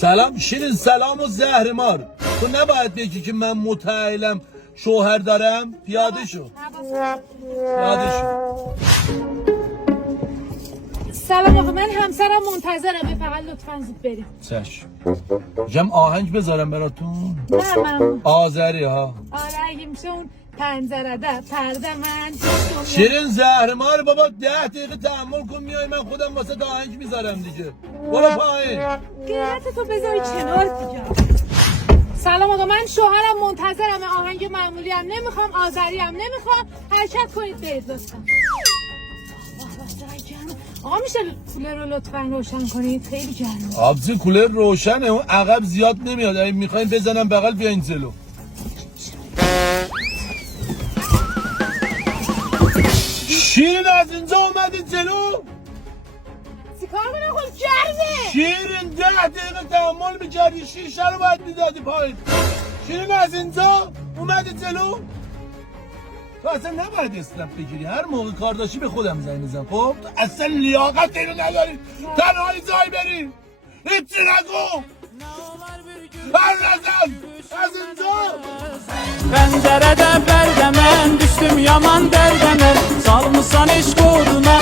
سلام شیرین، سلام و زهرمار. تو نباید بگی که من متعهلم شوهر دارم. پیاده شو. پیاده شو. سلام آقا، من همسرم منتظرم، فقط لطفا زود بریم. چشم. جم آهنگ بذارم براتون. نه من آذری ها. آره اگه میشه اون پنجره ده پرده من شیرین زهرمار بابا 10 دقیقه تحمل کن، میای من خودم واسه آهنگ میذارم دیگه. برو پایین. گیرت تو بذاری کنار دیگه. سلام آقا، من شوهرم منتظرم، آهنگ معمولی هم نمیخوام، آذری هم نمیخوام، حرکت کنید برید لطفا. آقا میشه کولر رو لطفا روشن کنید، خیلی گرمه. آبزی کولر روشنه، اون عقب زیاد نمیاد. اگه میخواین بزنم بغل بیاین جلو. شیرین از اینجا اومدی جلو؟ چیکار کنم خود گرمه؟ شیرین 10 دقیقه تحمل میکردی، شیشه رو باید میدادی پایین. شیرین از اینجا اومدی جلو؟ تو اصلا نباید اسنپ بگیری، هر موقع کار داشتی به خودم زنگ بزن. خب تو اصلا لیاقت اینو نداری تنهایی جای بری. هیچی نگو، هر نزن از اینجا. Pəncərədə bərdəmən, düşdüm yaman dərdəmən. Salmısan eşq oduna